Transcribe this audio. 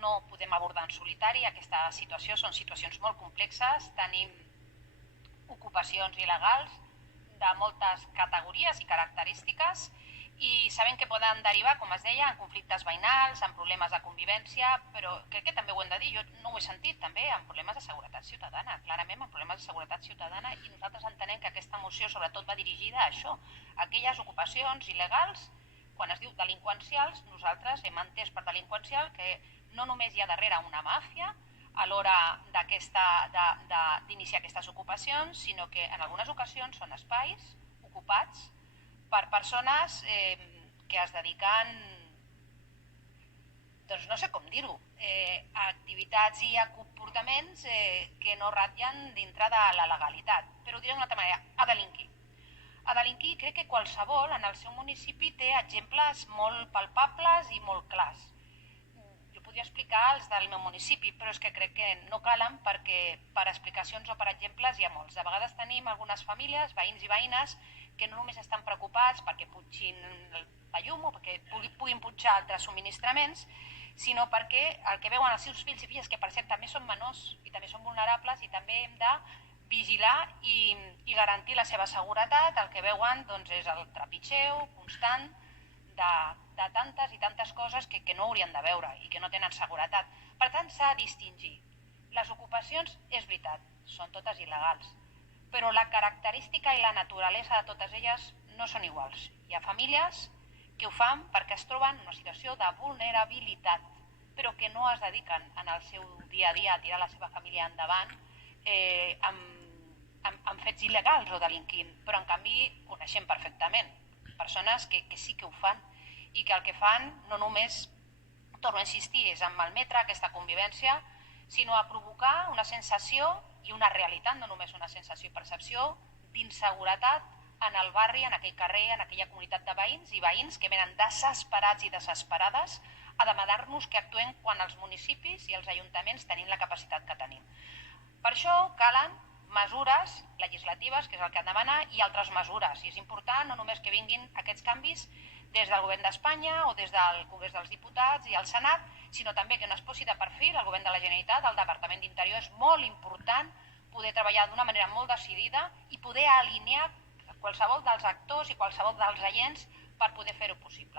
no podem abordar en solitari aquesta situació, són situacions molt complexes, tenim ocupacions il·legals de moltes categories i característiques i sabem que poden derivar, com es deia, en conflictes veïnals, en problemes de convivència, però crec que també ho hem de dir, jo no ho he sentit, també en problemes de seguretat ciutadana, clarament en problemes de seguretat ciutadana, i nosaltres entenem que aquesta moció sobretot va dirigida a això, a aquelles ocupacions il·legals. Quan es diu delinqüencials, nosaltres hem entès per delinqüencial que no només hi ha darrere una màfia a l'hora d'iniciar aquestes ocupacions, sinó que en algunes ocasions són espais ocupats per persones que es dediquen, doncs no sé com dir-ho, a activitats i a comportaments que no ratllen dintre de la legalitat. Però ho diré d'una altra manera, a delinquir. A delinquir crec que qualsevol en el seu municipi té exemples molt palpables i molt clars. Jo podria explicar els del meu municipi, però és que crec que no calen perquè per explicacions o per exemples hi ha molts. De vegades tenim algunes famílies, veïns i veïnes, que no només estan preocupats perquè pugin la llum o perquè puguin pujar altres subministraments, sinó perquè el que veuen els seus fills i filles, que per cert també són menors i també són vulnerables, i també hem de vigilar i garantir la seva seguretat, el que veuen doncs, és el trepitgeu constant de tantes i tantes coses que no haurien de veure i que no tenen seguretat. Per tant, s'ha de distingir. Les ocupacions, és veritat, són totes il·legals, però la característica i la naturalesa de totes elles no són iguals. Hi ha famílies que ho fan perquè es troben en una situació de vulnerabilitat, però que no es dediquen en el seu dia a dia a tirar la seva família endavant amb fets il·legals o delinquint, però en canvi coneixem perfectament persones que sí que ho fan i que el que fan no només, torno a insistir, és en malmetre aquesta convivència, sinó a provocar una sensació i una realitat, no només una sensació i percepció, d'inseguretat en el barri, en aquell carrer, en aquella comunitat de veïns i veïns que venen desesperats i desesperades a demanar-nos que actuem quan els municipis i els ajuntaments tenim la capacitat que tenim. Per això calen mesures legislatives, que és el que han de demanar, i altres mesures. I és important no només que vinguin aquests canvis des del govern d'Espanya o des del Congrés dels Diputats i el Senat, sinó també que no es posi de perfil el govern de la Generalitat, el Departament d'Interior. És molt important poder treballar d'una manera molt decidida i poder alinear qualsevol dels actors i qualsevol dels agents per poder fer-ho possible.